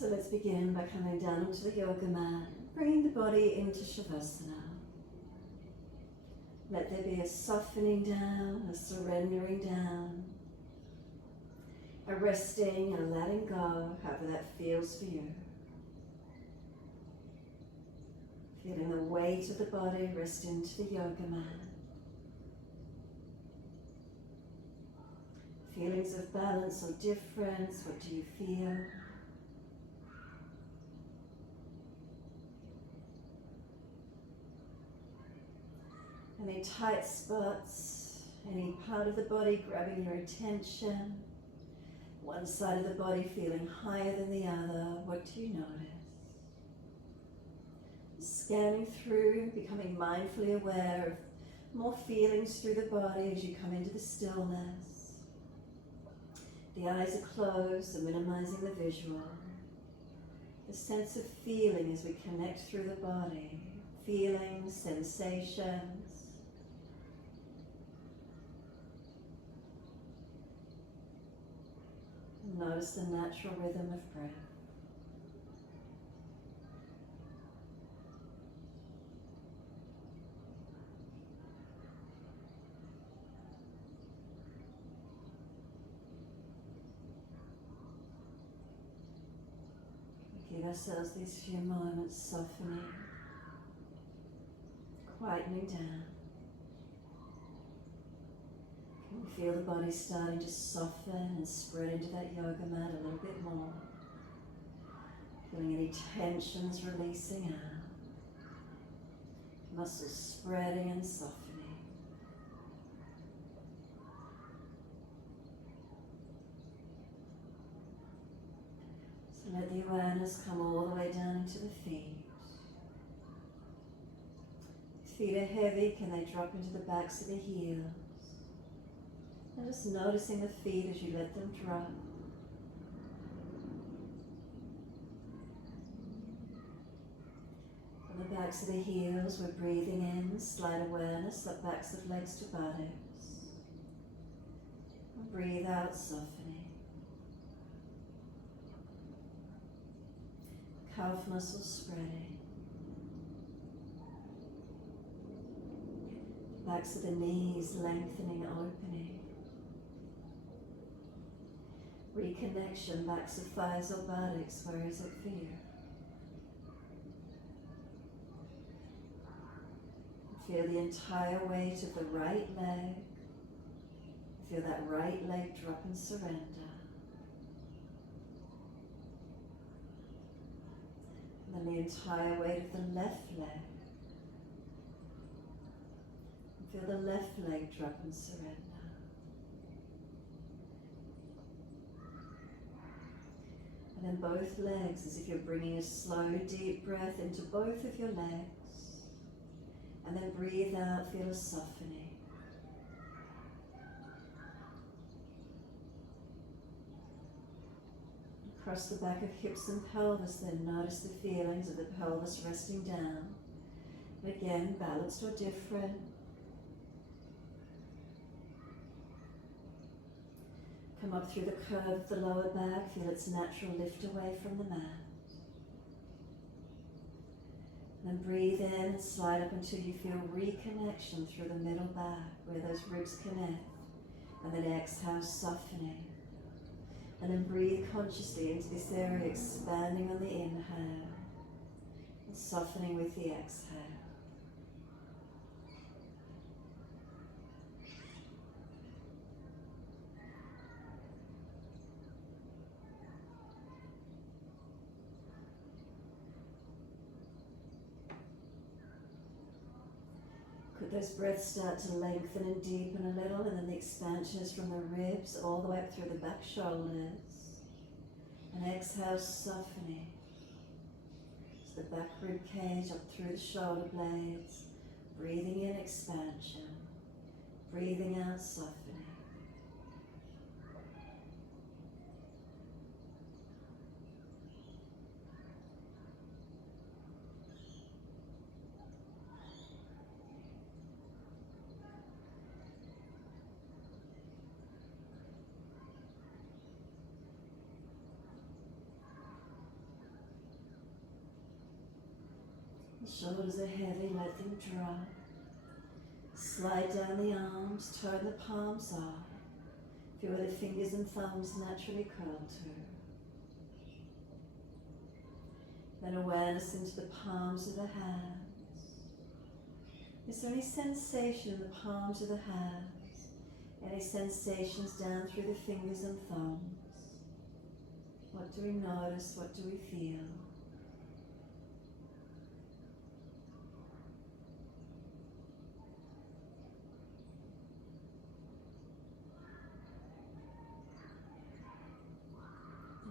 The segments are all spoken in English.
So let's begin by coming down onto the yoga mat, bringing the body into Shavasana. Let there be a softening down, a surrendering down, a resting and a letting go, however that feels for you. Feeling the weight of the body rest into the yoga mat. Feelings of balance or difference, what do you feel? Any tight spots, any part of the body grabbing your attention, one side of the body feeling higher than the other, what do you notice? Scanning through, becoming mindfully aware of more feelings through the body as you come into the stillness. The eyes are closed, so minimizing the visual. The sense of feeling as we connect through the body, feelings, sensations. Notice the natural rhythm of breath. Give ourselves these few moments softening, quietening down. Can you feel the body starting to soften and spread into that yoga mat a little bit more? Feeling any tensions releasing out. Muscles spreading and softening. So let the awareness come all the way down into the feet. Feet are heavy, can they drop into the backs of the heels? And just noticing the feet as you let them drop. From the backs of the heels, we're breathing in, slight awareness, up backs of legs to buttocks. And breathe out, softening. Calf muscles spreading. Backs of the knees lengthening, opening. Reconnection, backs of thighs or buttocks, where is it for you? Feel the entire weight of the right leg. Feel that right leg drop and surrender. And then the entire weight of the left leg. Feel the left leg drop and surrender. And then both legs, as if you're bringing a slow, deep breath into both of your legs. And then breathe out, feel a softening. Across the back of hips and pelvis, then notice the feelings of the pelvis resting down. And again, balanced or different. Come up through the curve of the lower back, feel its natural lift away from the mat. Then breathe in and slide up until you feel reconnection through the middle back, where those ribs connect. And then exhale, softening. And then breathe consciously into this area, expanding on the inhale and softening with the exhale. Could those breaths start to lengthen and deepen a little, and then the expansion is from the ribs all the way up through the back shoulders. And exhale, softening. So the back rib cage up through the shoulder blades. Breathing in, expansion. Breathing out, softening. The shoulders are heavy, let them drop. Slide down the arms, turn the palms up. Feel where the fingers and thumbs naturally curl to. Then awareness into the palms of the hands. Is there any sensation in the palms of the hands? Any sensations down through the fingers and thumbs? What do we notice? What do we feel?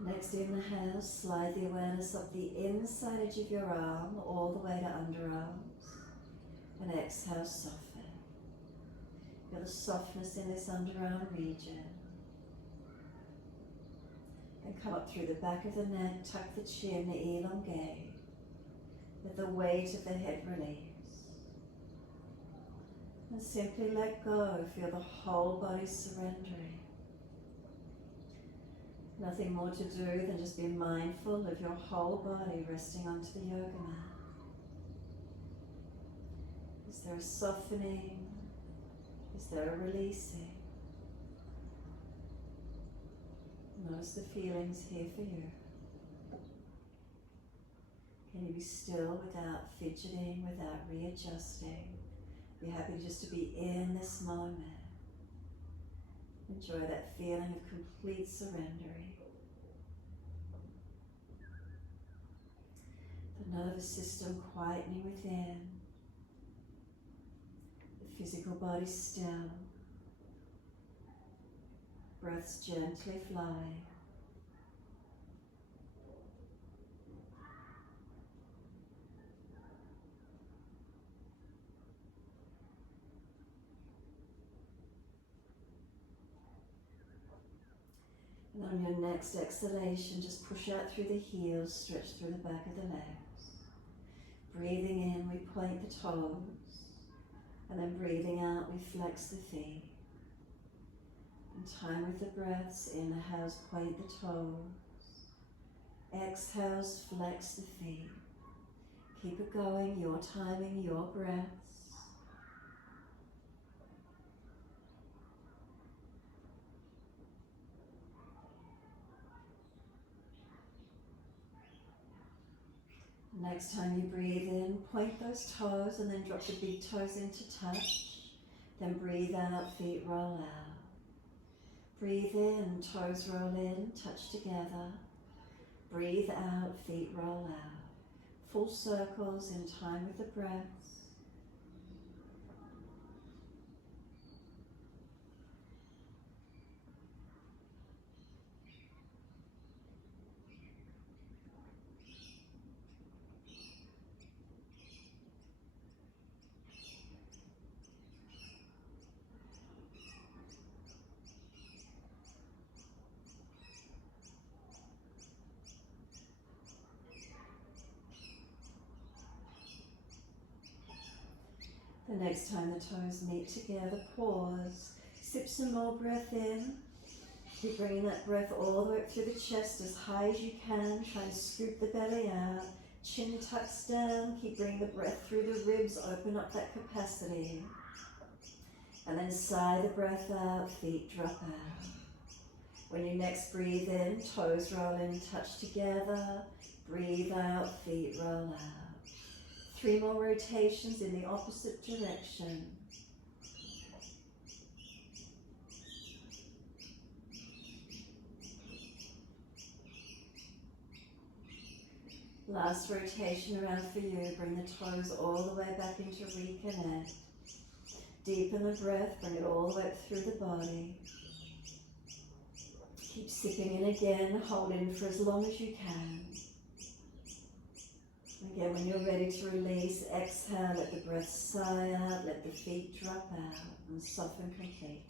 Next inhale, slide the awareness up the inside edge of your arm all the way to underarms. And exhale, soften. Feel the softness in this underarm region. Then come up through the back of the neck, tuck the chin, elongate. Let the weight of the head release. And simply let go, feel the whole body surrendering. Nothing more to do than just be mindful of your whole body resting onto the yoga mat. Is there a softening? Is there a releasing? Notice the feelings here for you. Can you be still without fidgeting, without readjusting? Be happy just to be in this moment. Enjoy that feeling of complete surrendering. The nervous system quietening within. The physical body still. Breaths gently flying. And on your next exhalation, just push out through the heels, stretch through the back of the legs. Breathing in, we point the toes. And then breathing out, we flex the feet. In time with the breaths, inhales, point the toes. Exhales, flex the feet. Keep it going, your timing, your breaths. Next time you breathe in, point those toes and then drop the big toes into touch. Then breathe out, feet roll out. Breathe in, toes roll in, touch together. Breathe out, feet roll out. Full circles in time with the breaths. The next time the toes meet together, pause. Sip some more breath in. Keep bringing that breath all the way up through the chest as high as you can. Try and scoop the belly out. Chin tucks down. Keep bringing the breath through the ribs. Open up that capacity. And then sigh the breath out. Feet drop out. When you next breathe in, toes roll in, touch together. Breathe out, feet roll out. 3 more rotations in the opposite direction. Last rotation around for you. Bring the toes all the way back into reconnect. Deepen the breath, bring it all the way up through the body. Keep sipping in again, hold in for as long as you can. Again, when you're ready to release, exhale, let the breath sigh out, let the feet drop out and soften completely.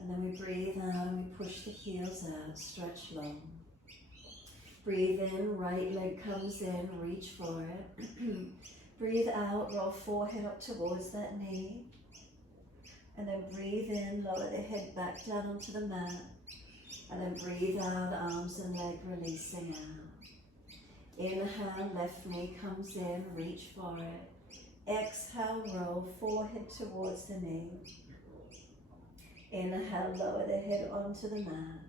And then we breathe out and we push the heels out, stretch long. Breathe in, right leg comes in, reach for it. Breathe out, roll forehead up towards that knee. And then breathe in, lower the head back down onto the mat. And then breathe out, arms and leg releasing out. Inhale, left knee comes in, reach for it. Exhale, roll forehead towards the knee. Inhale, lower the head onto the mat.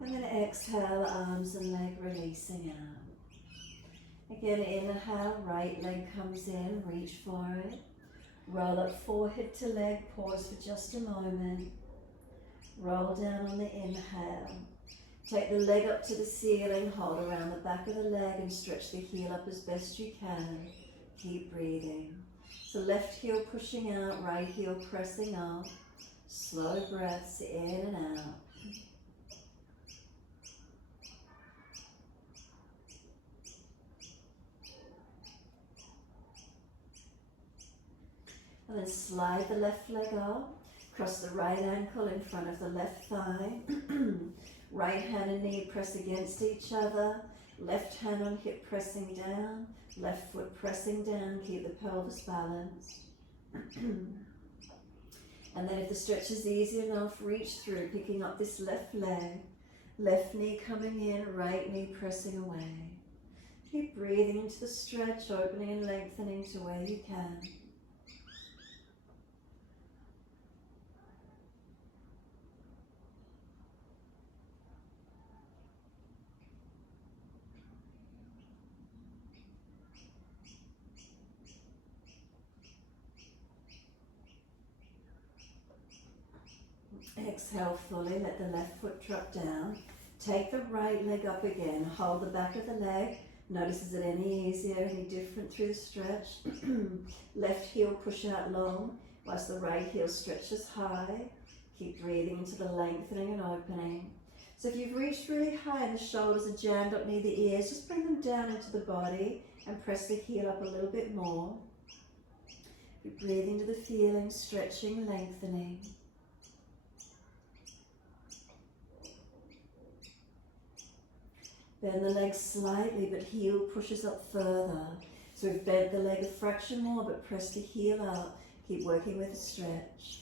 And then exhale, arms and leg releasing out. Again, inhale, right leg comes in, reach for it. Roll up forehead to leg, pause for just a moment. Roll down on the inhale. Take the leg up to the ceiling, hold around the back of the leg and stretch the heel up as best you can. Keep breathing. So left heel pushing out, right heel pressing up. Slow breaths in and out. And then slide the left leg up. Cross the right ankle in front of the left thigh. Right hand and knee press against each other. Left hand on hip pressing down. Left foot pressing down. Keep the pelvis balanced. And then if the stretch is easy enough, reach through, picking up this left leg. Left knee coming in, right knee pressing away. Keep breathing into the stretch, opening and lengthening to where you can. Exhale fully, let the left foot drop down. Take the right leg up again, hold the back of the leg. Notice is it any easier, any different through the stretch? Left heel push out long, whilst the right heel stretches high. Keep breathing into the lengthening and opening. So if you've reached really high and the shoulders are jammed up near the ears, just bring them down into the body and press the heel up a little bit more. Keep breathing into the feeling, stretching, lengthening. Bend the leg slightly, but heel pushes up further. So we've bent the leg a fraction more, but press the heel up. Keep working with the stretch.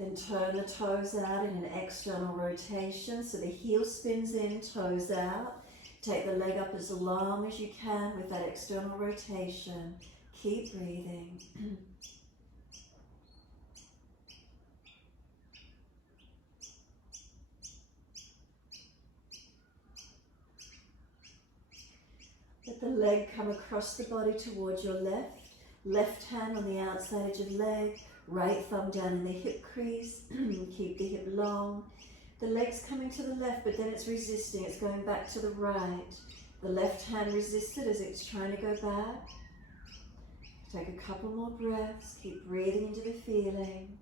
Then turn the toes out in an external rotation. So the heel spins in, toes out. Take the leg up as long as you can with that external rotation. Keep breathing. Let the leg come across the body towards your left. Left hand on the outside edge of leg. Right thumb down in the hip crease. Keep the hip long. The leg's coming to the left, but then it's resisting. It's going back to the right. The left hand resisted as it's trying to go back. Take a couple more breaths. Keep breathing into the feeling.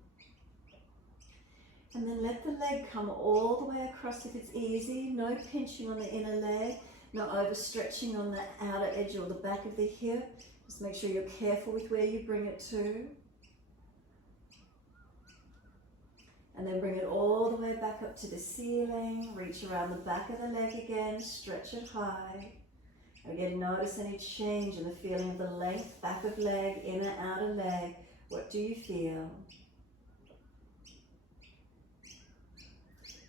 And then let the leg come all the way across if it's easy. No pinching on the inner leg. No overstretching on the outer edge or the back of the hip. Just make sure you're careful with where you bring it to. And then bring it all the way back up to the ceiling. Reach around the back of the leg again. Stretch it high. Again, notice any change in the feeling of the length, back of leg, inner, outer leg. What do you feel?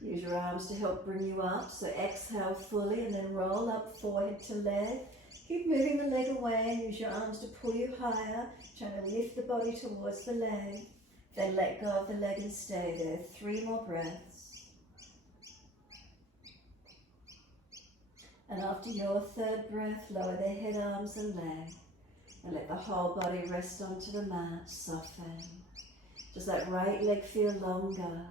Use your arms to help bring you up. So exhale fully and then roll up forehead to leg. Keep moving the leg away and use your arms to pull you higher. Trying to lift the body towards the leg. Then let go of the leg and stay there. 3 more breaths. And after your 3rd breath, lower the head, arms and leg. And let the whole body rest onto the mat, soften. Does that right leg feel longer?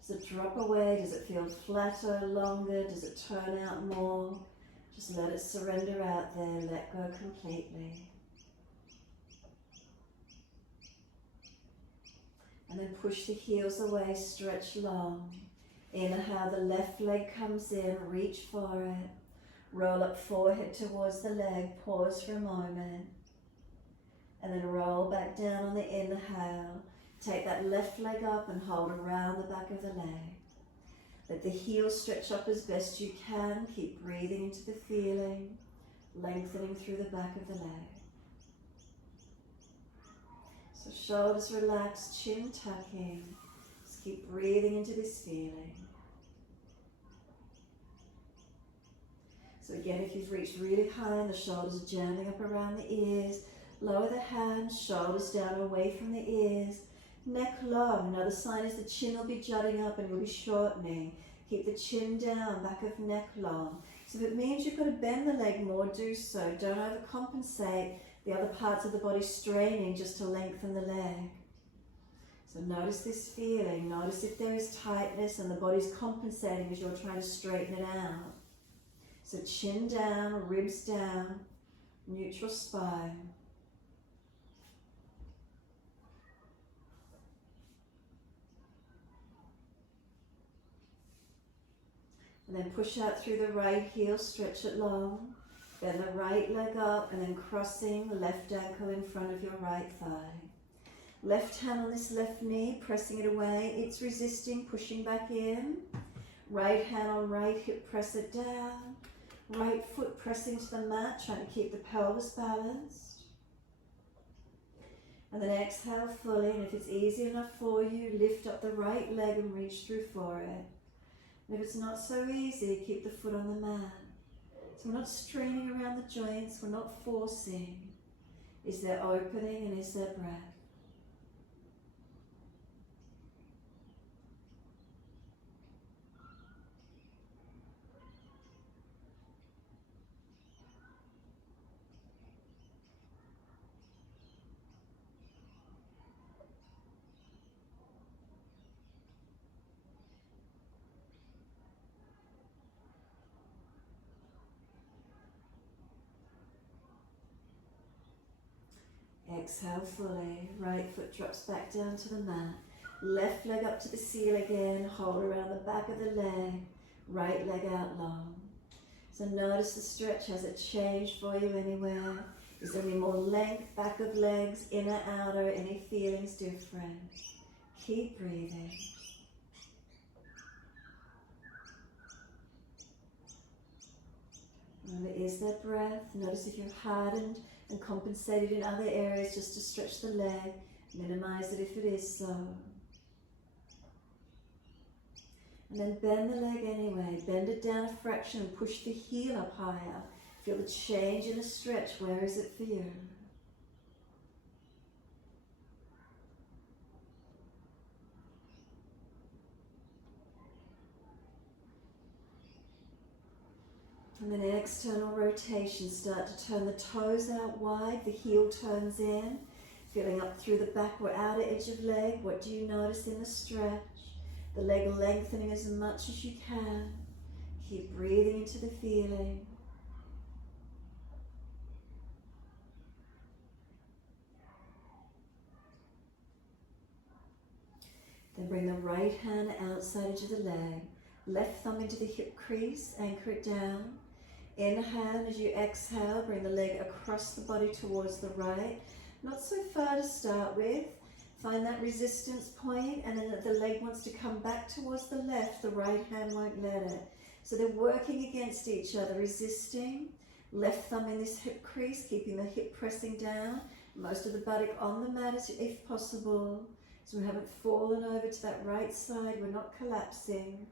Does it drop away? Does it feel flatter, longer? Does it turn out more? Just let it surrender out there, let go completely. And then push the heels away, stretch long. Inhale, the left leg comes in, reach for it. Roll up forehead towards the leg, pause for a moment. And then roll back down on the inhale. Take that left leg up and hold around the back of the leg. Let the heels stretch up as best you can. Keep breathing into the feeling. lengthening through the back of the leg. So shoulders relaxed, chin tucking. Just keep breathing into this feeling. So again, if you've reached really high and the shoulders are jamming up around the ears, lower the hands, shoulders down away from the ears, neck long. Another sign is the chin will be jutting up and you'll be shortening. Keep the chin down, back of neck long. So if it means you've got to bend the leg more, do so. Don't overcompensate the other parts of the body straining just to lengthen the leg. So notice this feeling. Notice if there is tightness and the body's compensating as you're trying to straighten it out. So chin down, ribs down, neutral spine. And then push out through the right heel, stretch it long. Bend the right leg up and then crossing the left ankle in front of your right thigh. Left hand on this left knee, pressing it away. It's resisting, pushing back in. Right hand on right hip, press it down. Right foot pressing to the mat, trying to keep the pelvis balanced. And then exhale fully, and if it's easy enough for you, lift up the right leg and reach through for it. And if it's not so easy, keep the foot on the mat. So we're not straining around the joints, we're not forcing. Is there opening and is there breath? Exhale fully, right foot drops back down to the mat. Left leg up to the ceiling again, hold around the back of the leg, right leg out long. So notice the stretch, has it changed for you anywhere? Is there any more length, back of legs, inner, outer, any feelings different? Keep breathing. Remember, is there breath? Notice if you've hardened and compensated in other areas just to stretch the leg. Minimize it if it is so. And then bend the leg anyway. Bend it down a fraction and push the heel up higher. Feel the change in the stretch. Where is it for you? And then external rotation. Start to turn the toes out wide. The heel turns in. Feeling up through the back or outer edge of leg. What do you notice in the stretch? The leg lengthening as much as you can. Keep breathing into the feeling. Then bring the right hand outside edge of the leg. Left thumb into the hip crease. Anchor it down. Inhale, as you exhale, bring the leg across the body towards the right. Not so far to start with. Find that resistance point, and then if the leg wants to come back towards the left, the right hand won't let it. So they're working against each other, resisting. Left thumb in this hip crease, keeping the hip pressing down. Most of the buttock on the mat if possible. So we haven't fallen over to that right side, we're not collapsing.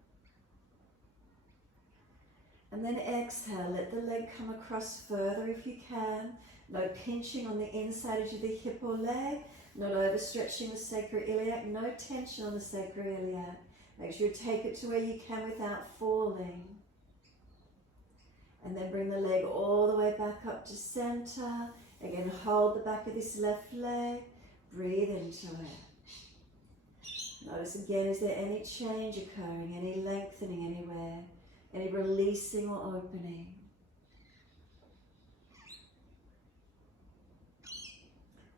And then exhale, let the leg come across further if you can. No pinching on the inside edge of the hip or leg. Not overstretching the sacroiliac. No tension on the sacroiliac. Make sure you take it to where you can without falling. And then bring the leg all the way back up to center. Again, hold the back of this left leg. Breathe into it. Notice again, is there any change occurring? Any lengthening anywhere? Any releasing or opening?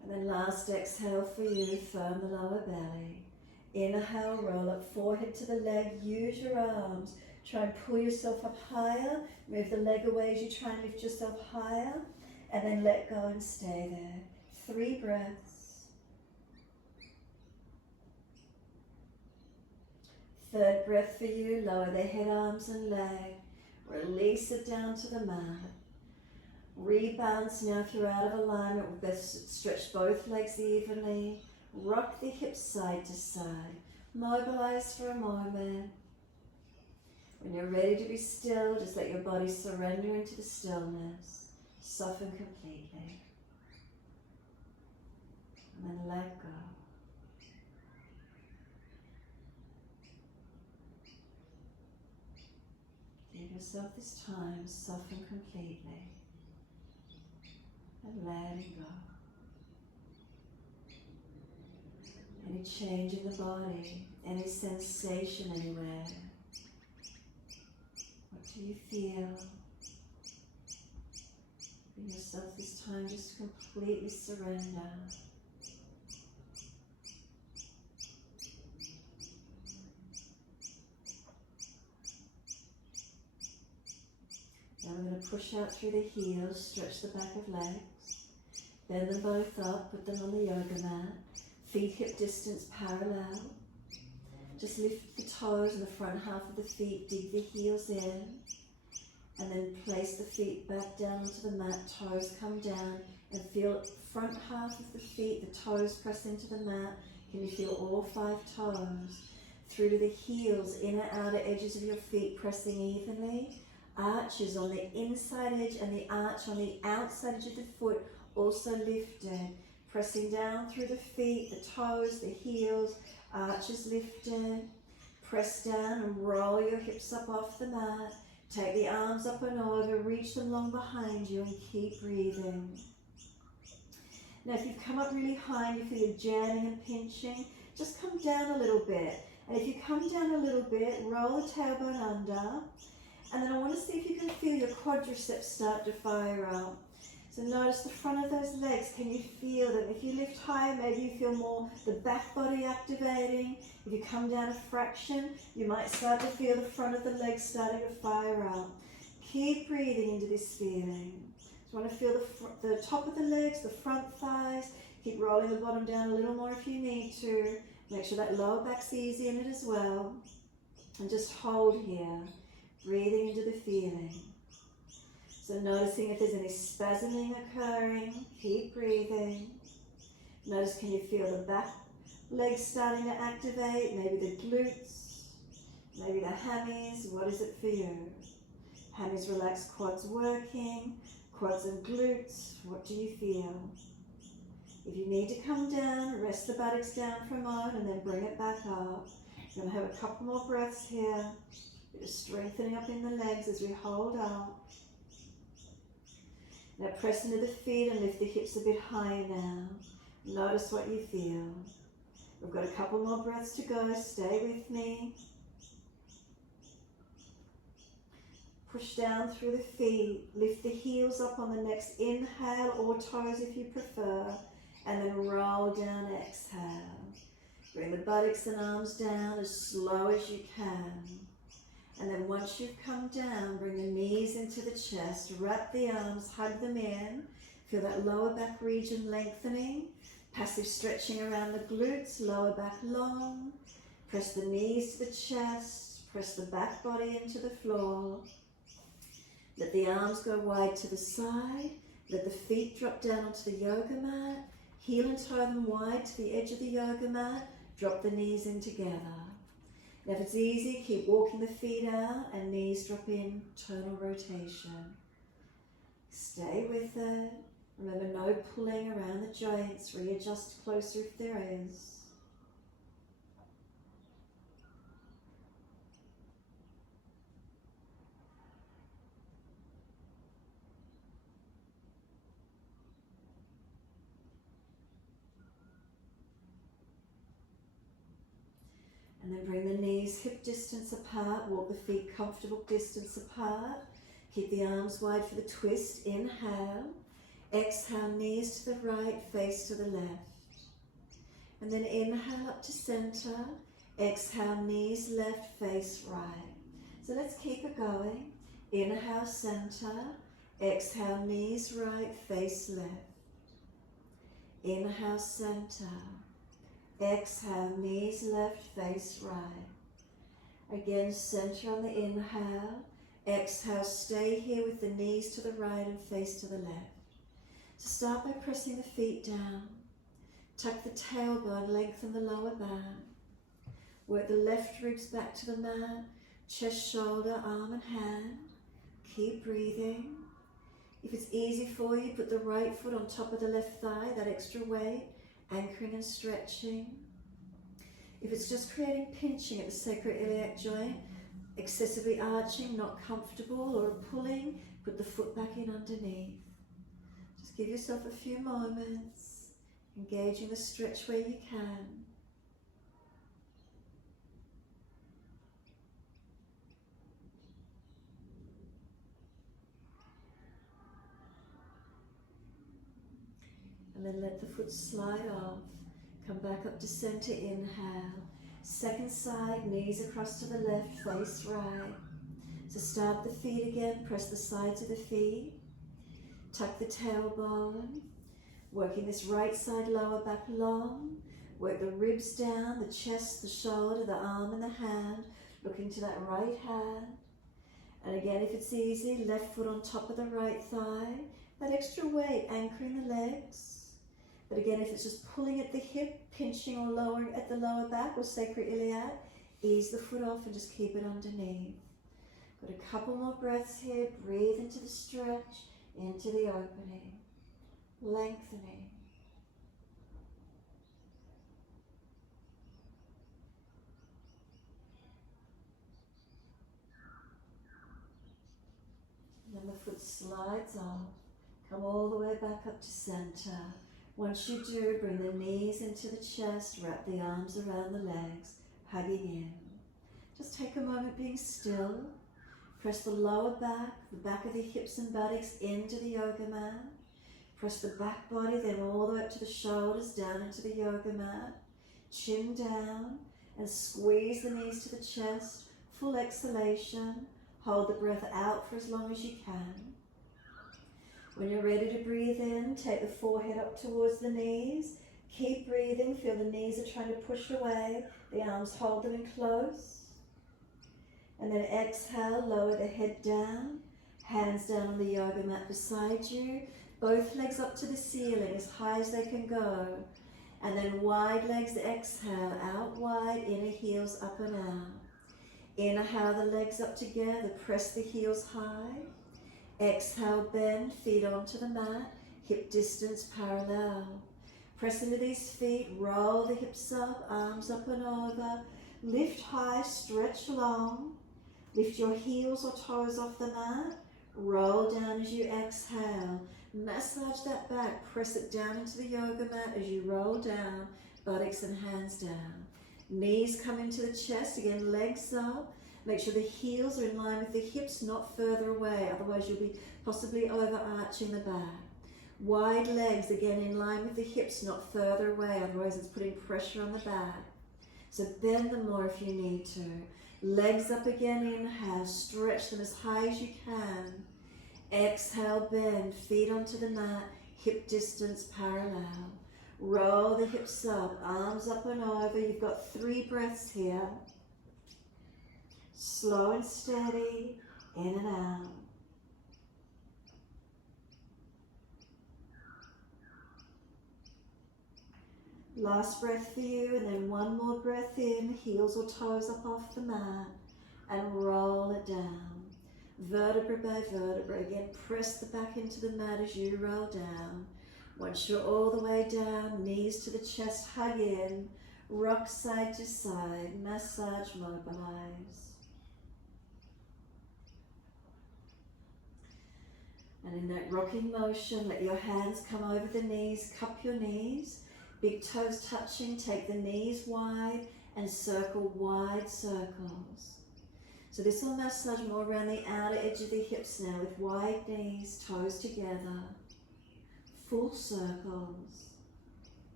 And then last exhale for you, firm the lower belly. Inhale, roll up forehead to the leg, use your arms. Try and pull yourself up higher. Move the leg away as you try and lift yourself higher. And then let go and stay there. 3 breaths. 3rd breath for you, lower the head, arms and leg. Release it down to the mat. Rebalance now if you're out of alignment. Best stretch both legs evenly. Rock the hips side to side. Mobilize for a moment. When you're ready to be still, just let your body surrender into the stillness. Soften completely. And then let go. Give yourself this time, soften completely. And letting go. Any change in the body, any sensation anywhere. What do you feel? Give yourself this time just to completely surrender. Now we're going to push out through the heels, stretch the back of legs. Bend them both up, put them on the yoga mat. Feet hip distance parallel. Just lift the toes and the front half of the feet, dig the heels in. And then place the feet back down onto the mat, toes come down. And feel front half of the feet, the toes press into the mat. Can you feel all 5 toes? Through to the heels, inner outer edges of your feet pressing evenly. Arches on the inside edge and the arch on the outside edge of the foot also lifted. Pressing down through the feet, the toes, the heels, arches lifted. Press down and roll your hips up off the mat. Take the arms up and over, reach them long behind you and keep breathing. Now if you've come up really high and you feel you're jamming and pinching, just come down a little bit. And if you come down a little bit, roll the tailbone under. And then I want to see if you can feel your quadriceps start to fire up. So notice the front of those legs. Can you feel them? If you lift higher, maybe you feel more the back body activating. If you come down a fraction, you might start to feel the front of the legs starting to fire up. Keep breathing into this feeling. So you want to feel the top of the legs, the front thighs. Keep rolling the bottom down a little more if you need to. Make sure that lower back's easy in it as well. And just hold here. Breathing into the feeling. So noticing if there's any spasming occurring, keep breathing. Notice, can you feel the back legs starting to activate? Maybe the glutes, maybe the hammies. What is it for you? Hammies relaxed, quads working, quads and glutes. What do you feel? If you need to come down, rest the buttocks down for a moment and then bring it back up. We're going to have a couple more breaths here. Bit of strengthening up in the legs as we hold up. Now press into the feet and lift the hips a bit higher now. Notice what you feel. We've got a couple more breaths to go. Stay with me. Push down through the feet. Lift the heels up on the next inhale or toes if you prefer. And then roll down, exhale. Bring the buttocks and arms down as slow as you can. And then once you've come down, bring the knees into the chest, wrap the arms, hug them in. Feel that lower back region lengthening. Passive stretching around the glutes, lower back long. Press the knees to the chest, press the back body into the floor. Let the arms go wide to the side. Let the feet drop down onto the yoga mat. Heel and toe them wide to the edge of the yoga mat. Drop the knees in together. Now if it's easy, keep walking the feet out and knees drop in, tonal rotation. Stay with it. Remember, no pulling around the joints. Readjust closer if there is. And then bring the knees hip distance apart, walk the feet comfortable distance apart. Keep the arms wide for the twist, inhale. Exhale, knees to the right, face to the left. And then inhale up to center. Exhale, knees left, face right. So let's keep it going. Inhale, center. Exhale, knees right, face left. Inhale, center. Exhale, knees left, face right. Again, center on the inhale. Exhale, stay here with the knees to the right and face to the left. So start by pressing the feet down. Tuck the tailbone, lengthen the lower back. Work the left ribs back to the mat, chest, shoulder, arm and hand. Keep breathing. If it's easy for you, put the right foot on top of the left thigh, that extra weight, anchoring and stretching. If it's just creating pinching at the sacroiliac joint, excessively arching, not comfortable, or pulling, put the foot back in underneath. Just give yourself a few moments, engaging the stretch where you can. And then let the foot slide off. Come back up to center, inhale. Second side, knees across to the left, face right. So start the feet again, press the sides of the feet. Tuck the tailbone. Working this right side, lower back long. Work the ribs down, the chest, the shoulder, the arm and the hand. Looking to that right hand. And again, if it's easy, left foot on top of the right thigh. That extra weight, anchoring the legs. But again, if it's just pulling at the hip, pinching or lowering at the lower back or sacroiliac, ease the foot off and just keep it underneath. Got a couple more breaths here. Breathe into the stretch, into the opening, lengthening. And then the foot slides off. Come all the way back up to center. Once you do, bring the knees into the chest, wrap the arms around the legs, hugging in. Just take a moment being still. Press the lower back, the back of the hips and buttocks into the yoga mat. Press the back body, then all the way up to the shoulders, down into the yoga mat. Chin down and squeeze the knees to the chest. Full exhalation. Hold the breath out for as long as you can. When you're ready to breathe in, take the forehead up towards the knees. Keep breathing. Feel the knees are trying to push away. The arms hold them in close. And then exhale, lower the head down. Hands down on the yoga mat beside you. Both legs up to the ceiling as high as they can go. And then wide legs, exhale, out wide, inner heels up and out. Inhale the legs up together, press the heels high. Exhale, bend, feet onto the mat, hip distance parallel. Press into these feet, roll the hips up, arms up and over. Lift high, stretch long. Lift your heels or toes off the mat. Roll down as you exhale. Massage that back, press it down into the yoga mat as you roll down, buttocks and hands down. Knees come into the chest, again legs up. Make sure the heels are in line with the hips, not further away, otherwise you'll be possibly overarching the back. Wide legs, again in line with the hips, not further away, otherwise it's putting pressure on the back. So bend them more if you need to. Legs up again, inhale, stretch them as high as you can. Exhale, bend, feet onto the mat, hip distance parallel. Roll the hips up, arms up and over. You've got 3 breaths here. Slow and steady, in and out. Last breath for you, and then one more breath in, heels or toes up off the mat, and roll it down. Vertebra by vertebra, again press the back into the mat as you roll down. Once you're all the way down, knees to the chest, hug in, rock side to side, massage, mobilize. And in that rocking motion, let your hands come over the knees, cup your knees, big toes touching, take the knees wide and circle wide circles. So this will massage more around the outer edge of the hips now with wide knees, toes together, full circles,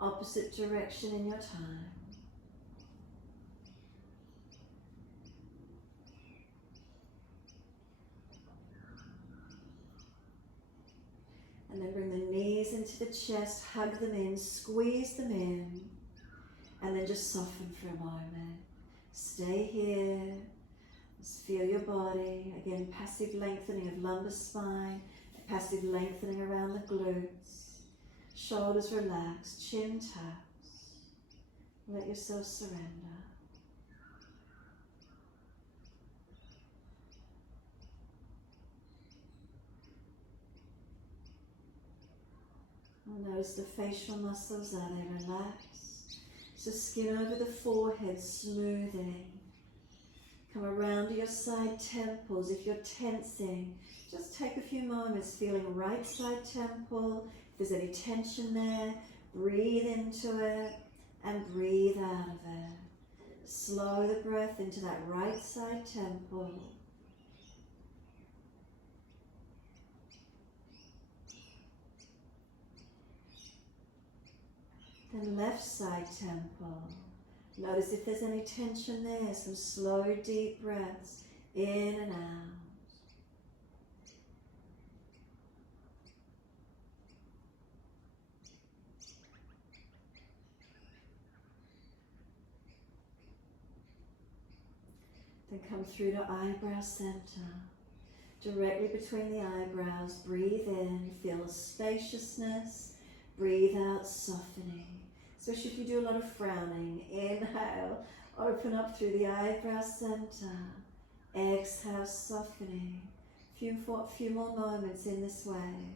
opposite direction in your time. And then bring the knees into the chest, hug them in, squeeze them in, and then just soften for a moment. Stay here, Just feel your body. Again, passive lengthening of lumbar spine, passive lengthening around the glutes. Shoulders relaxed, chin taps. Let yourself surrender. And notice the facial muscles, are they relaxed? So skin over the forehead, smoothing. Come around to your side temples. If you're tensing, just take a few moments feeling right side temple. If there's any tension there, breathe into it and breathe out of it. Slow the breath into that right side temple. Then left side temple. Notice if there's any tension there, some slow deep breaths in and out. Then come through to eyebrow center. Directly between the eyebrows, breathe in, feel the spaciousness, breathe out, softening. Especially if you do a lot of frowning. Inhale, open up through the eyebrow center. Exhale, softening. Few more moments in this way.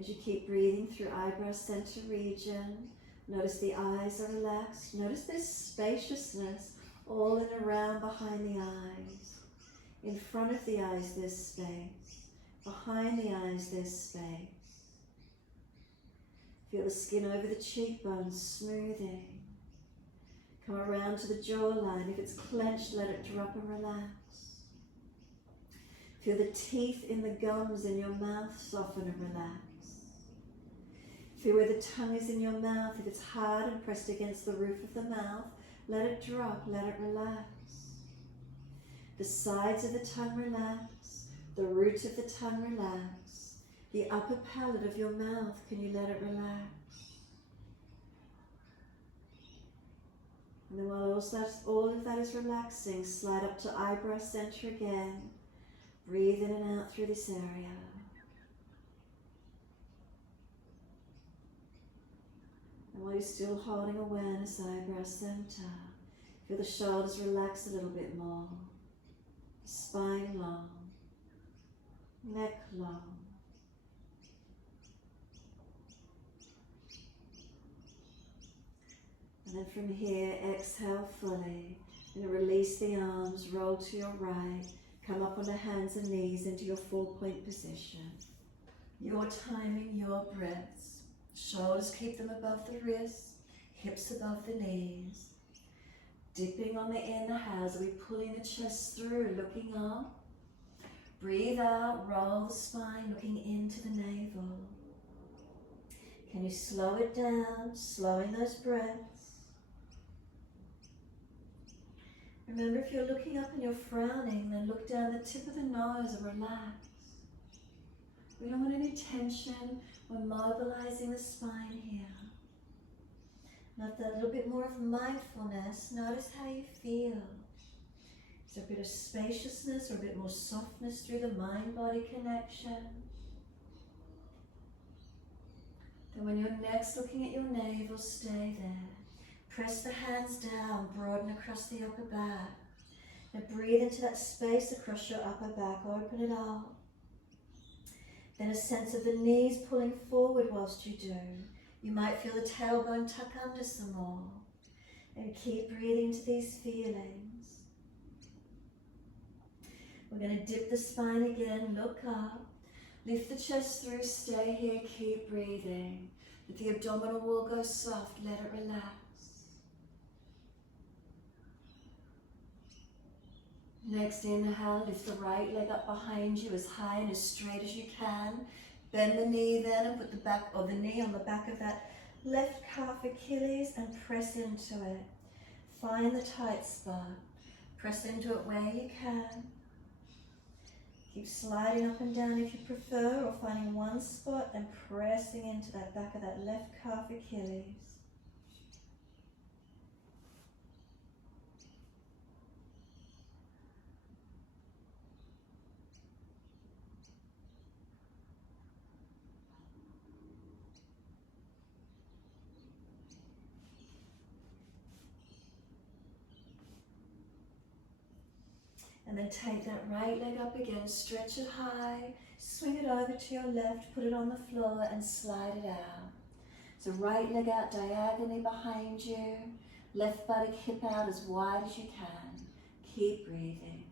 As you keep breathing through eyebrow center region, notice the eyes are relaxed. Notice this spaciousness all in and around behind the eyes. In front of the eyes, there's space. Behind the eyes, there's space. Feel the skin over the cheekbones smoothing. Come around to the jawline. If it's clenched, let it drop and relax. Feel the teeth in the gums in your mouth soften and relax. Feel where the tongue is in your mouth. If it's hard and pressed against the roof of the mouth, let it drop, let it relax. The sides of the tongue relax, the root of the tongue relax, the upper palate of your mouth, can you let it relax? And then while all of that is relaxing, slide up to eyebrow center again. Breathe in and out through this area. And while you're still holding awareness, eyebrow center, feel the shoulders relax a little bit more. Spine long, neck long. And then from here, exhale fully and release the arms, roll to your right, come up onto hands and knees into your 4-point position. Your timing, your breaths. Shoulders, keep them above the wrists, hips above the knees. Dipping on the inhales, we're pulling the chest through, looking up. Breathe out, roll the spine, looking into the navel. Can you slow it down, slowing those breaths? Remember, if you're looking up and you're frowning, then look down the tip of the nose and relax. We don't want any tension. We're mobilizing the spine here. Let that little bit more of mindfulness. Notice how you feel. Is there a bit of spaciousness or a bit more softness through the mind-body connection? Then when you're next looking at your navel, stay there. Press the hands down, broaden across the upper back. Now breathe into that space across your upper back, open it up. Then a sense of the knees pulling forward whilst you do. You might feel the tailbone tuck under some more. And keep breathing to these feelings. We're going to dip the spine again, look up. Lift the chest through, stay here, keep breathing. Let the abdominal wall go soft, let it relax. Next inhale, lift the right leg up behind you as high and as straight as you can. Bend the knee then and put the knee on the back of that left calf Achilles and press into it. Find the tight spot. Press into it where you can. Keep sliding up and down if you prefer, or finding one spot and pressing into that back of that left calf Achilles. And then take that right leg up again, stretch it high, swing it over to your left, put it on the floor and slide it out. So right leg out diagonally behind you, left buttock hip out as wide as you can. Keep breathing.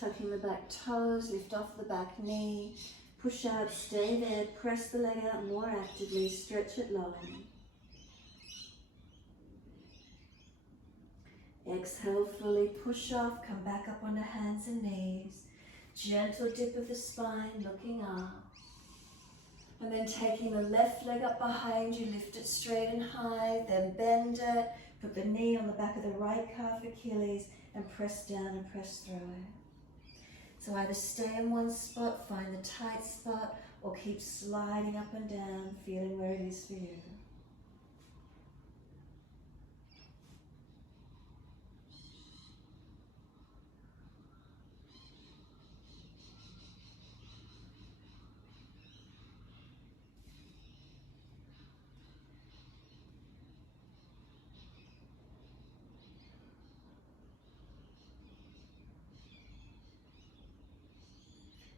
Tucking the back toes, lift off the back knee, push out, stay there, press the leg out more actively, stretch it long. Exhale fully, push off, come back up onto hands and knees. Gentle dip of the spine, looking up. And then taking the left leg up behind you, lift it straight and high, then bend it, put the knee on the back of the right calf Achilles and press down and press through it. So either stay in one spot, find the tight spot, or keep sliding up and down, feeling where it is for you.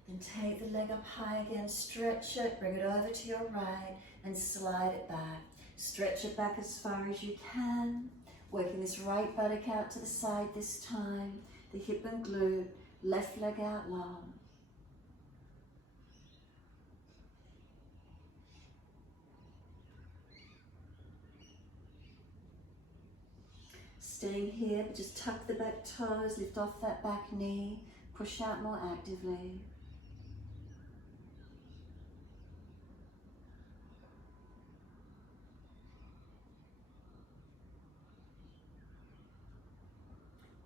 Then take the leg up high again, stretch it, bring it over to your right and slide it back. Stretch it back as far as you can, working this right buttock out to the side this time, the hip and glute, left leg out long. Staying here, but just tuck the back toes, lift off that back knee, push out more actively.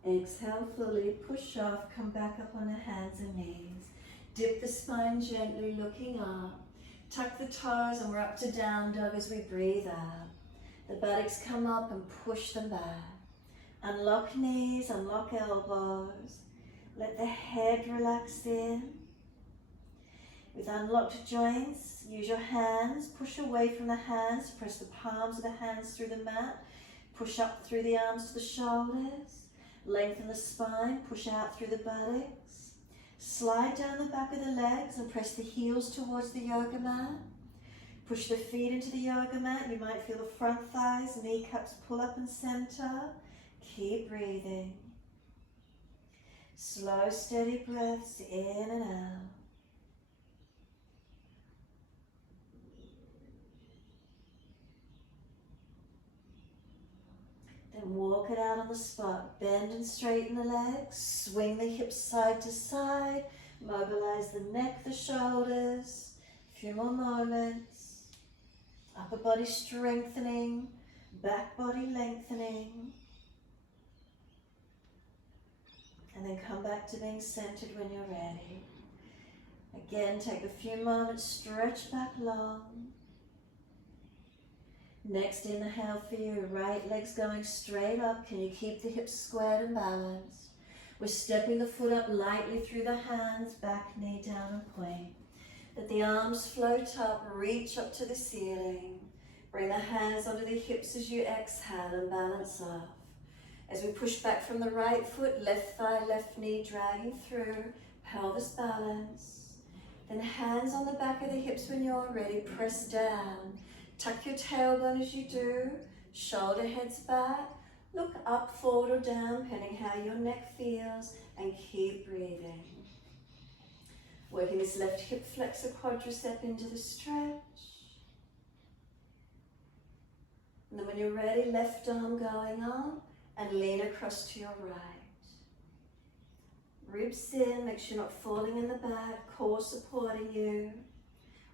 Exhale fully, push off, come back up on the hands and knees. Dip the spine gently, looking up. Tuck the toes and we're up to down dog as we breathe out. The buttocks come up and push them back. Unlock knees, unlock elbows. Let the head relax in. With unlocked joints, use your hands, push away from the hands, press the palms of the hands through the mat, push up through the arms to the shoulders. Lengthen the spine, push out through the buttocks. Slide down the back of the legs and press the heels towards the yoga mat. Push the feet into the yoga mat. You might feel the front thighs, kneecaps pull up and center. Keep breathing. Slow, steady breaths in and out. Then walk it out on the spot. Bend and straighten the legs. Swing the hips side to side. Mobilize the neck, the shoulders. A few more moments. Upper body strengthening. Back body lengthening. And then come back to being centered when you're ready. Again, take a few moments. Stretch back long. Next inhale for you, right leg's going straight up. Can you keep the hips squared and balanced? We're stepping the foot up lightly through the hands, back knee down and point. Let the arms float up, reach up to the ceiling. Bring the hands onto the hips as you exhale and balance off. As we push back from the right foot, left thigh, left knee dragging through, pelvis balance. Then hands on the back of the hips when you're ready, press down. Tuck your tailbone as you do, shoulder heads back, look up, forward or down, depending how your neck feels, and keep breathing. Working this left hip flexor quadricep into the stretch. And then when you're ready, left arm going up and lean across to your right. Ribs in, make sure you're not falling in the back, core supporting you.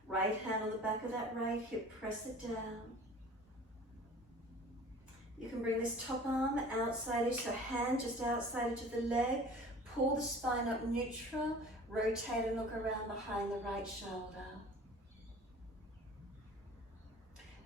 Right hand on the back of that right hip, press it down. You can bring this top arm outside edge, so hand just outside edge of the leg. Pull the spine up neutral, rotate and look around behind the right shoulder.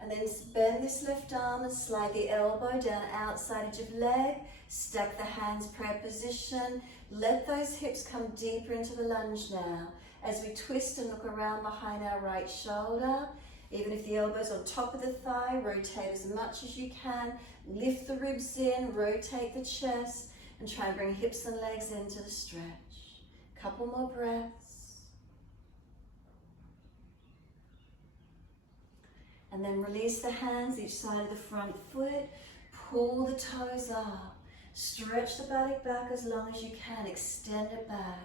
And then bend this left arm and slide the elbow down outside edge of leg. Stack the hands, prayer position. Let those hips come deeper into the lunge now. As we twist and look around behind our right shoulder, even if the elbow's on top of the thigh, rotate as much as you can. Lift the ribs in, rotate the chest, and try and bring hips and legs into the stretch. Couple more breaths. And then release the hands each side of the front foot. Pull the toes up. Stretch the buttock back as long as you can. Extend it back.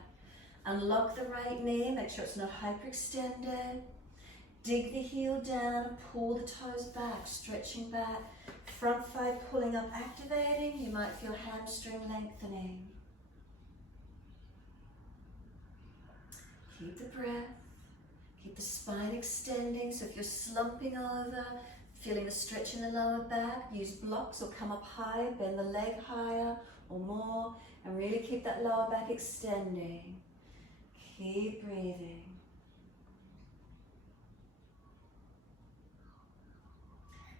Unlock the right knee. Make sure it's not hyperextended. Dig the heel down and pull the toes back. Stretching back. Front thigh pulling up, activating. You might feel hamstring lengthening. Keep the breath. Keep the spine extending. So if you're slumping over, feeling a stretch in the lower back, use blocks or come up higher, bend the leg higher or more, and really keep that lower back extending. Keep breathing.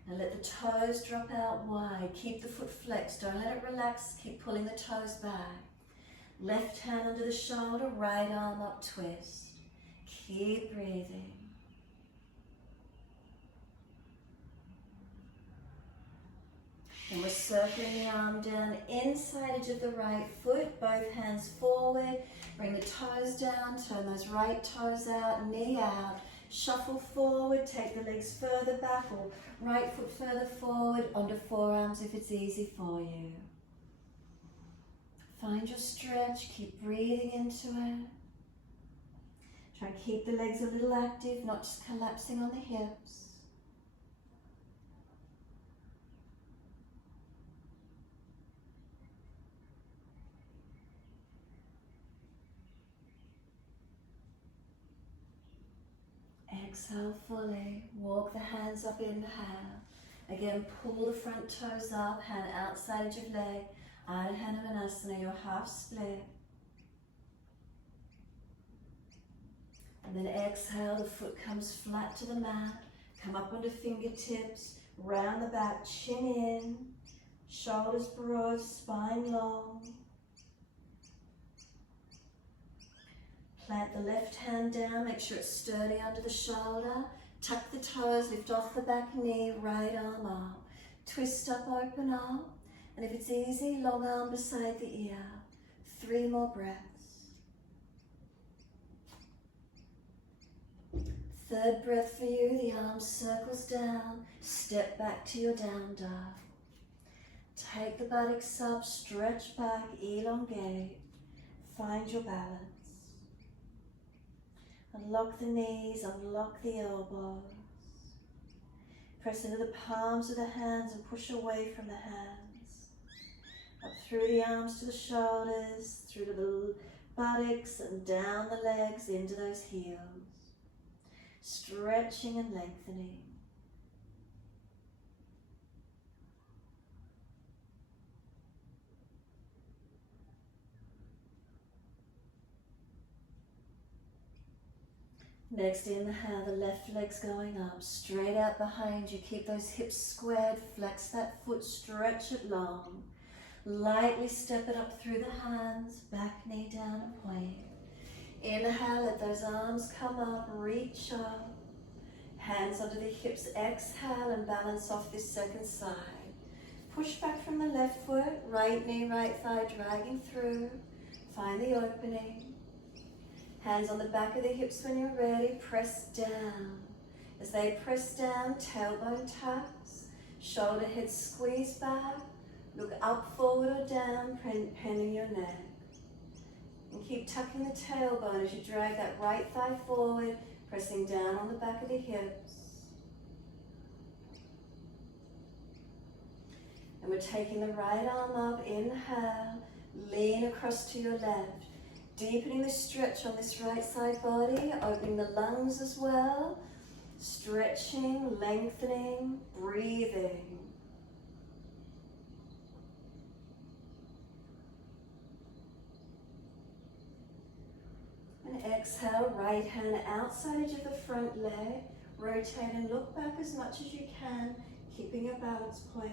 Now let the toes drop out wide. Keep the foot flexed. Don't let it relax. Keep pulling the toes back. Left hand under the shoulder, right arm up, twist. Keep breathing. And we're circling the arm down inside edge of the right foot, both hands forward. Bring the toes down, turn those right toes out, knee out. Shuffle forward, take the legs further back or right foot further forward onto forearms if it's easy for you. Find your stretch, keep breathing into it. Try and keep the legs a little active, not just collapsing on the hips. Exhale fully, walk the hands up, inhale. Again, pull the front toes up, hand outside edge of leg. Adho Manasana, your half split. And then exhale, the foot comes flat to the mat. Come up onto fingertips, round the back, chin in. Shoulders broad, spine long. Plant the left hand down, make sure it's sturdy under the shoulder. Tuck the toes, lift off the back knee, right arm up. Twist up, open up. And if it's easy, long arm beside the ear. 3 more breaths. Third breath for you, the arm circles down. Step back to your down dog. Take the buttocks up, stretch back, elongate. Find your balance. Unlock the knees, unlock the elbows. Press into the palms of the hands and push away from the hands. Up through the arms to the shoulders, through to the buttocks and down the legs into those heels. Stretching and lengthening. Next inhale, the left leg's going up, straight out behind you. Keep those hips squared, flex that foot, stretch it long. Lightly step it up through the hands, back knee down and point. Inhale, let those arms come up, reach up. Hands under the hips, exhale and balance off this second side. Push back from the left foot, right knee, right thigh dragging through. Find the opening. Hands on the back of the hips when you're ready, press down. As they press down, tailbone taps, shoulder head squeeze back, look up, forward or down, penning your neck. And keep tucking the tailbone as you drag that right thigh forward, pressing down on the back of the hips. And we're taking the right arm up, inhale, lean across to your left. Deepening the stretch on this right side body, opening the lungs as well. Stretching, lengthening, breathing. And exhale, right hand outside edge of the front leg. Rotate and look back as much as you can, keeping your balance point.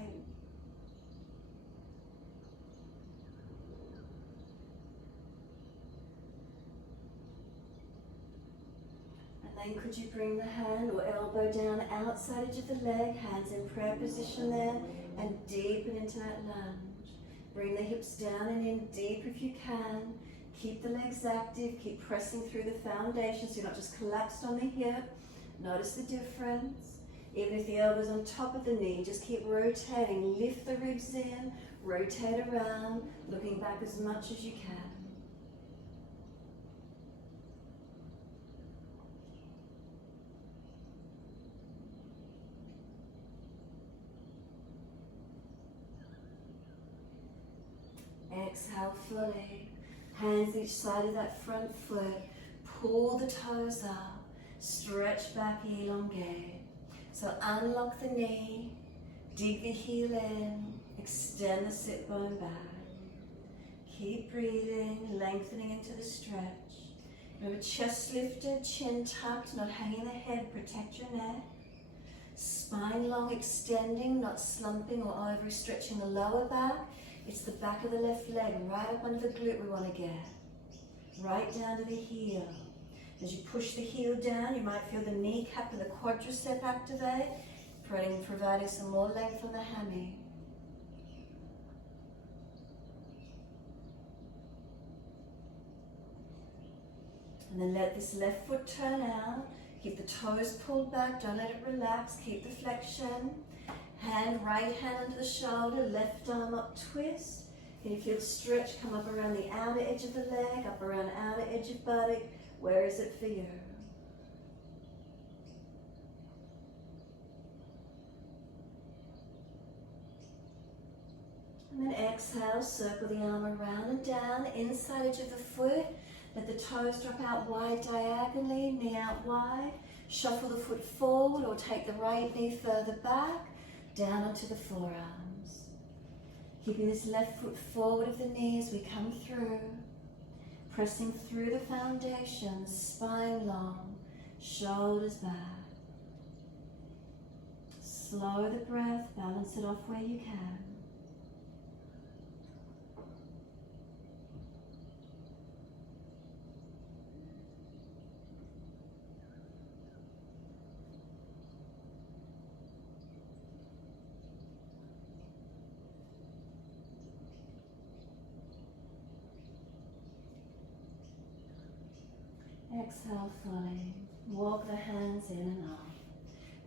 And then could you bring the hand or elbow down outside edge of the leg, hands in prayer position there, and deepen into that lunge. Bring the hips down and in deep if you can. Keep the legs active, keep pressing through the foundation so you're not just collapsed on the hip. Notice the difference. Even if the elbow's on top of the knee, just keep rotating. Lift the ribs in, rotate around, looking back as much as you can. Exhale fully. Hands each side of that front foot. Pull the toes up. Stretch back, elongate. So unlock the knee. Dig the heel in. Extend the sit bone back. Keep breathing, lengthening into the stretch. Remember, chest lifted, chin tucked, not hanging the head. Protect your neck. Spine long, extending, not slumping or overstretching the lower back. It's the back of the left leg, right up under the glute we want to get. Right down to the heel. As you push the heel down, you might feel the kneecap and the quadricep activate, providing some more length on the hammy. And then let this left foot turn out. Keep the toes pulled back, don't let it relax, keep the flexion. Right hand under the shoulder, left arm up, twist. Can you feel the stretch come up around the outer edge of the leg, up around the outer edge of buttock? Where is it for you? And then exhale, circle the arm around and down, inside edge of the foot. Let the toes drop out wide diagonally, knee out wide. Shuffle the foot forward or take the right knee further back, down onto the forearms. Keeping this left foot forward of the knee as we come through. Pressing through the foundation, spine long, shoulders back. Slow the breath, balance it off where you can. Exhale fully. Walk the hands in and up.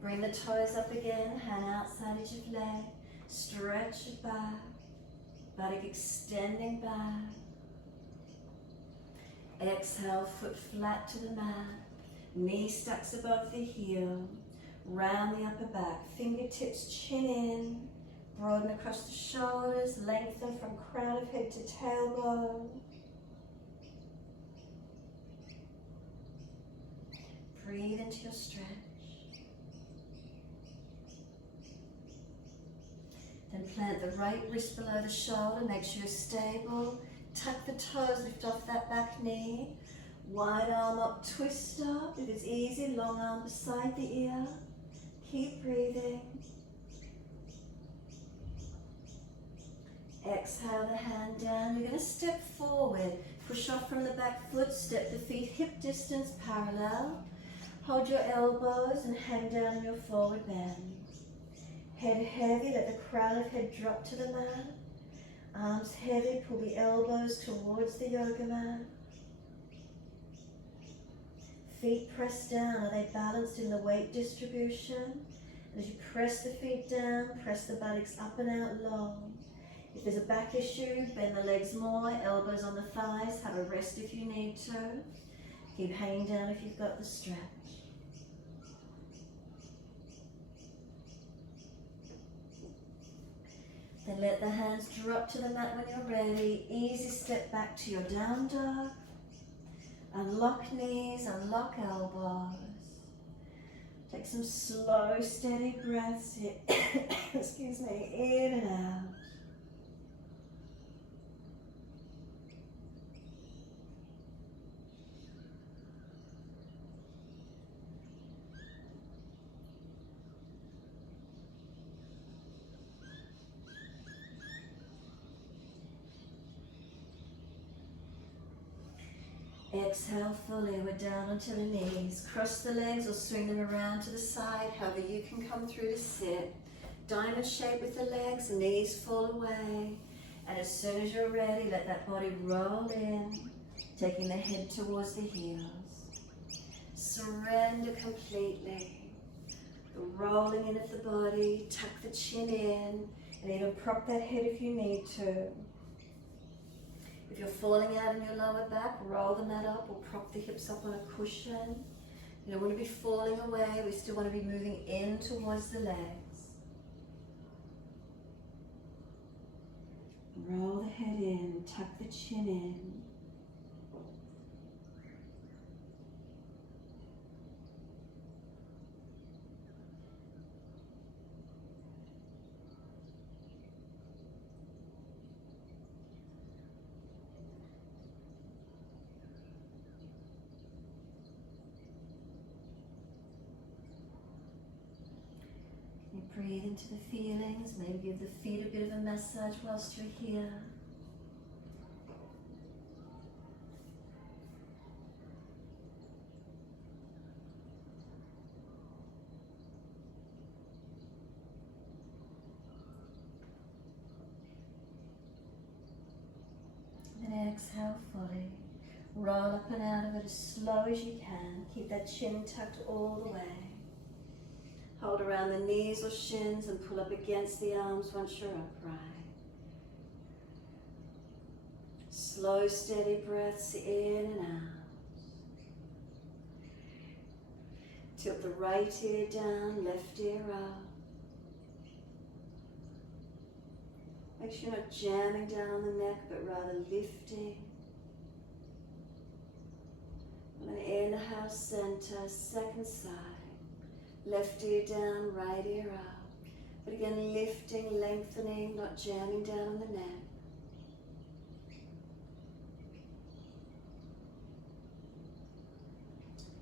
Bring the toes up again, hand outside edge of leg. Stretch it back. Buttock extending back. Exhale, foot flat to the mat. Knee stacks above the heel. Round the upper back. Fingertips chin in. Broaden across the shoulders. Lengthen from crown of head to tailbone. Breathe into your stretch. Then plant the right wrist below the shoulder, make sure you're stable. Tuck the toes, lift off that back knee. Wide arm up, twist up. If it's easy, long arm beside the ear. Keep breathing. Exhale the hand down. You're going to step forward. Push off from the back foot, step the feet hip distance parallel. Hold your elbows and hang down in your forward bend. Head heavy, let the crown of head drop to the mat. Arms heavy, pull the elbows towards the yoga mat. Feet pressed down, are they balanced in the weight distribution? As you press the feet down, press the buttocks up and out long. If there's a back issue, bend the legs more, elbows on the thighs, have a rest if you need to. Keep hanging down if you've got the stretch. Then let the hands drop to the mat when you're ready. Easy step back to your down dog. Unlock knees, unlock elbows. Take some slow, steady breaths here. Excuse me, in and out. Exhale fully, we're down onto the knees. Cross the legs or swing them around to the side, however you can come through to sit. Diamond shape with the legs, knees fall away. And as soon as you're ready, let that body roll in, taking the head towards the heels. Surrender completely. The rolling in of the body, tuck the chin in, and even prop that head if you need to. If you're falling out in your lower back, roll the mat up or prop the hips up on a cushion. You don't want to be falling away, we still want to be moving in towards the legs. Roll the head in, tuck the chin in. You breathe into the feelings, maybe give the feet a bit of a massage whilst you're here. And exhale fully. Roll up and out of it as slow as you can. Keep that chin tucked all the way. Hold around the knees or shins and pull up against the arms once you're upright. Slow, steady breaths in and out. Tilt the right ear down, left ear up. Make sure you're not jamming down on the neck, but rather lifting. And then inhale, center, second side. Left ear down, right ear up. But again, lifting, lengthening, not jamming down on the neck.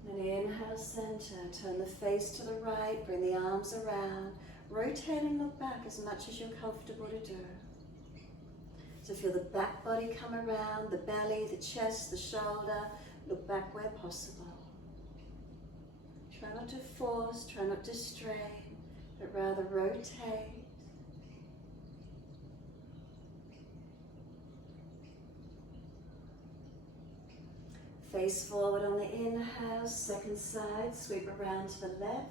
And inhale, center, turn the face to the right, bring the arms around, rotate and look back as much as you're comfortable to do. So feel the back body come around, the belly, the chest, the shoulder, look back where possible. Try not to force, try not to strain, but rather rotate. Face forward on the inhale, second side, sweep around to the left.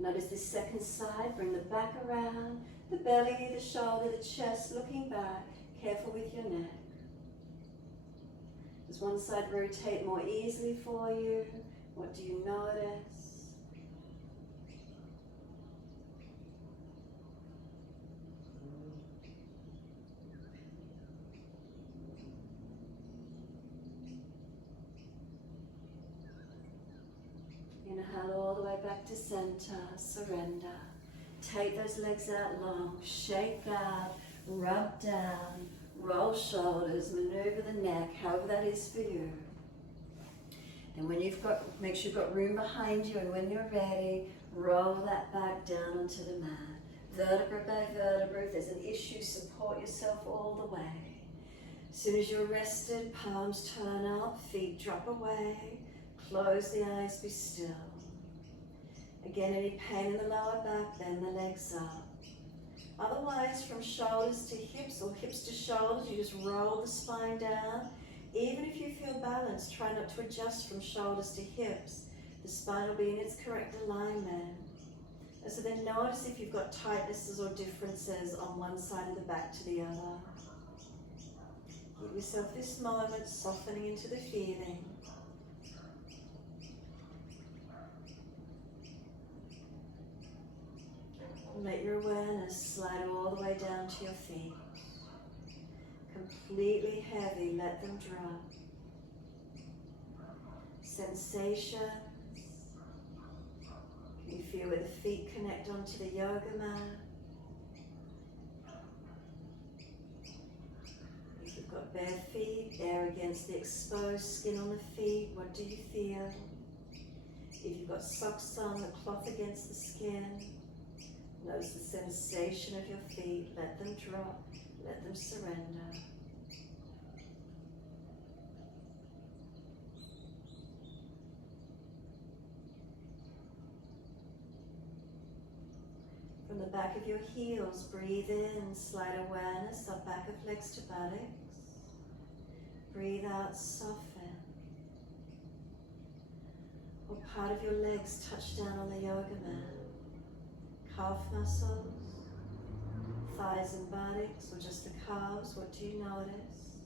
Notice this second side, bring the back around, the belly, the shoulder, the chest, looking back, careful with your neck. Does one side rotate more easily for you? What do you notice? Inhale all the way back to center, surrender. Take those legs out long, shake out, rub down, roll shoulders, maneuver the neck, however that is for you. And when you've got, make sure you've got room behind you, and when you're ready, roll that back down onto the mat. Vertebra by vertebra, if there's an issue, support yourself all the way. As soon as you're rested, palms turn up, feet drop away, close the eyes, be still. Again, any pain in the lower back, bend the legs up. Otherwise, from shoulders to hips or hips to shoulders, you just roll the spine down. Even if you feel balanced, try not to adjust from shoulders to hips. The spine will be in its correct alignment. And so then notice if you've got tightnesses or differences on one side of the back to the other. Give yourself this moment, softening into the feeling. Let your awareness slide all the way down to your feet. Completely heavy, let them drop. sensations? Can you feel where the feet connect onto the yoga mat? If you've got bare feet, air against the exposed skin on the feet, what do you feel? If you've got socks on, the cloth against the skin, notice the sensation of your feet. Let them drop, let them surrender. From the back of your heels, breathe in, slight awareness, up back of legs to buttocks. Breathe out, soften. Or part of your legs touch down on the yoga mat. Calf muscles, thighs and buttocks, or just the calves, what do you notice?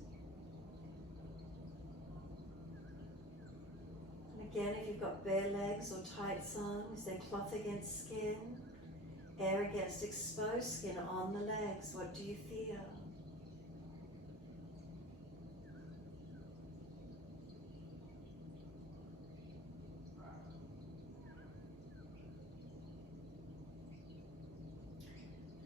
And again, if you've got bare legs or tights on, is there cloth against skin? Air against exposed skin on the legs, what do you feel?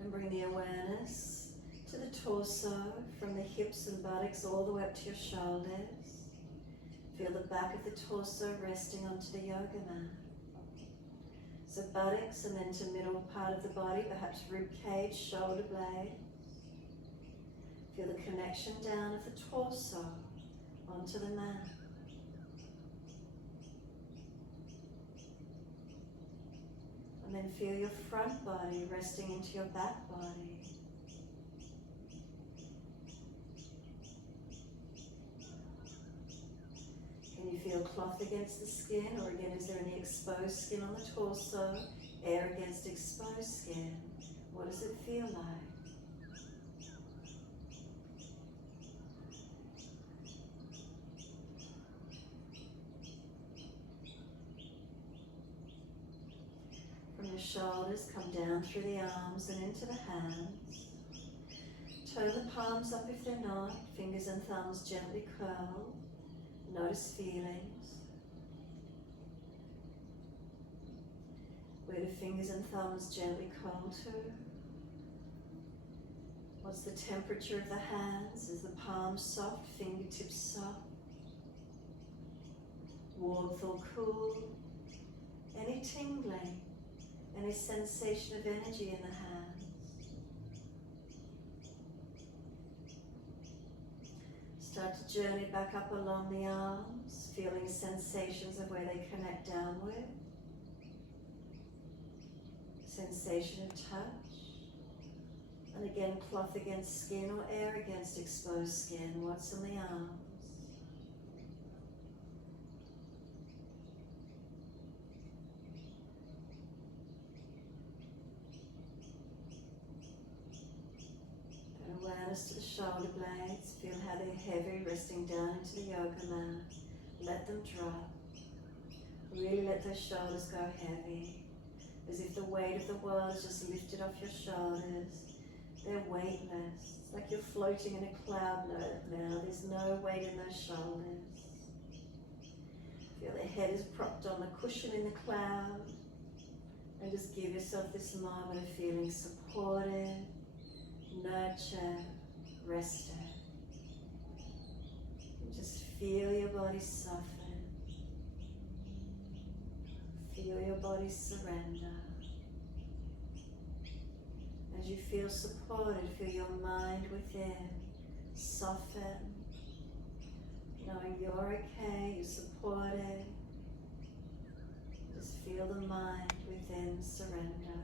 And bring the awareness to the torso, from the hips and buttocks all the way up to your shoulders. Feel the back of the torso resting onto the yoga mat. So buttocks and then to middle part of the body, perhaps rib cage, shoulder blade. Feel the connection down of the torso onto the mat. And then feel your front body resting into your back body. Can you feel cloth against the skin, or again, is there any exposed skin on the torso? Air against exposed skin. What does it feel like? From the shoulders, come down through the arms and into the hands. Turn the palms up if they're not. Fingers and thumbs gently curl. Notice feelings. Where do fingers and thumbs gently curl to? What's the temperature of the hands? Is the palm soft, fingertips soft? Warmth or cool? Any tingling? Any sensation of energy in the hands? Start to journey back up along the arms, feeling sensations of where they connect downward. Sensation of touch. And again, cloth against skin or air against exposed skin. What's in the arms? Awareness to the shoulder blades. Feel how they're heavy, resting down into the yoga mat. Let them drop. Really let those shoulders go heavy. As if the weight of the world is just lifted off your shoulders. They're weightless. It's like you're floating in a cloud now. There's no weight in those shoulders. Feel the head is propped on the cushion in the cloud. And just give yourself this moment of feeling supported, nurture, rested. And just feel your body soften. Feel your body surrender. As you feel supported, feel your mind within soften. Knowing you're okay, you're supported. Just feel the mind within surrender.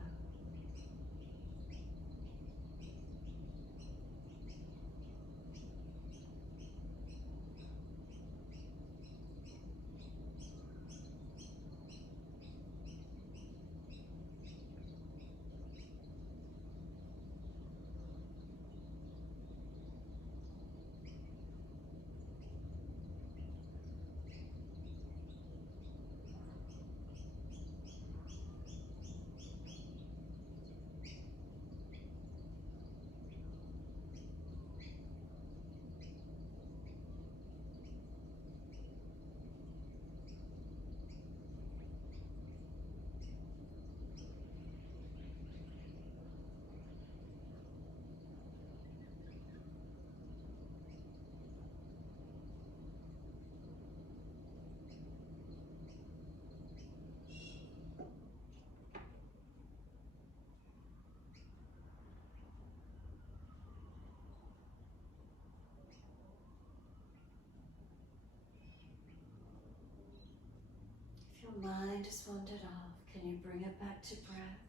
mind has wandered off, can you bring it back to breath?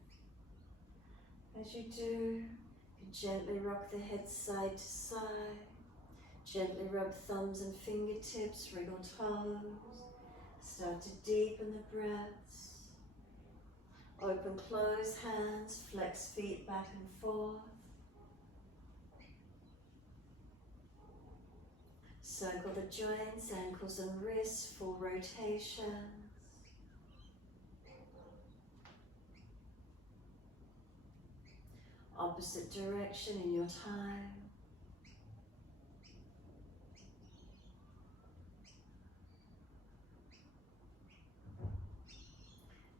As you do, you gently rock the head side to side. Gently rub thumbs and fingertips, wriggle toes. Start to deepen the breaths. Open, close hands, flex feet back and forth. Circle the joints, ankles and wrists, full rotations. Opposite direction in your time.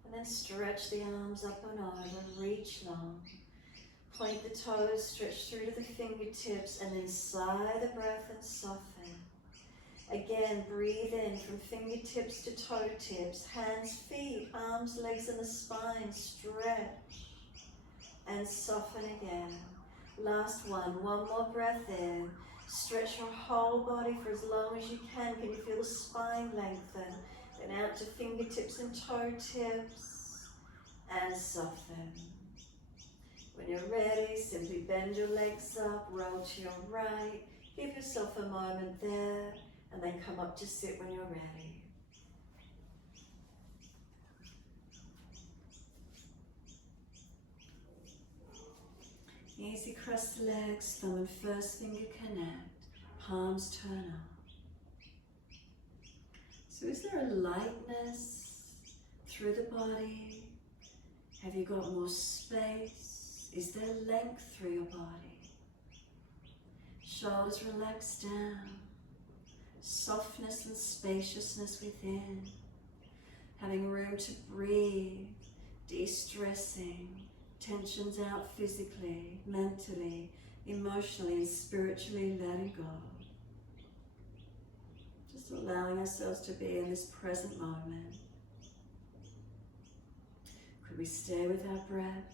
And then stretch the arms up and over, reach long. Point the toes, stretch through to the fingertips, and then sigh the breath and soften. Again, breathe in from fingertips to toe tips, hands, feet, arms, legs, and the spine. Stretch and soften again. Last one more breath in. Stretch your whole body for as long as you can. Can you feel the spine lengthen? Then out to fingertips and toe tips, and soften. When you're ready, simply bend your legs up, roll to your right, give yourself a moment there, and then come up to sit when you're ready. Easy cross the legs, thumb and first finger connect, palms turn up. So is there a lightness through the body? Have you got more space? Is there length through your body? Shoulders relax down. Softness and spaciousness within. Having room to breathe, de-stressing. Tensions out physically, mentally, emotionally, and spiritually letting go. Just allowing ourselves to be in this present moment. Could we stay with our breath?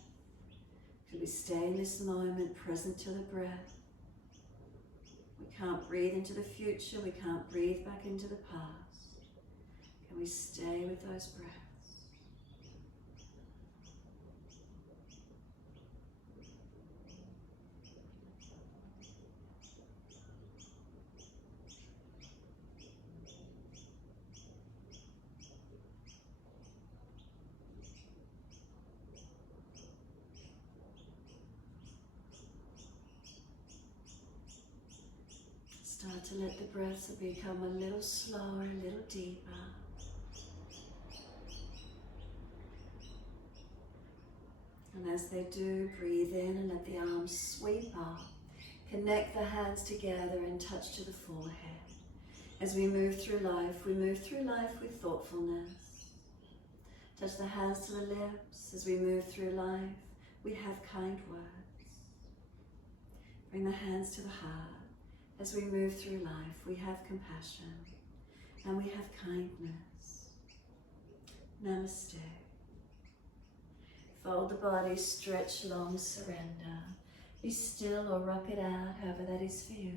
Could we stay in this moment, present to the breath? We can't breathe into the future, we can't breathe back into the past. Can we stay with those breaths? Start to let the breaths become a little slower, a little deeper. And as they do, breathe in and let the arms sweep up. Connect the hands together and touch to the forehead. As we move through life with thoughtfulness. Touch the hands to the lips. As we move through life, we have kind words. Bring the hands to the heart. As we move through life, we have compassion and we have kindness. Namaste. Fold the body, stretch long, surrender. Be still or rock it out, however that is for you.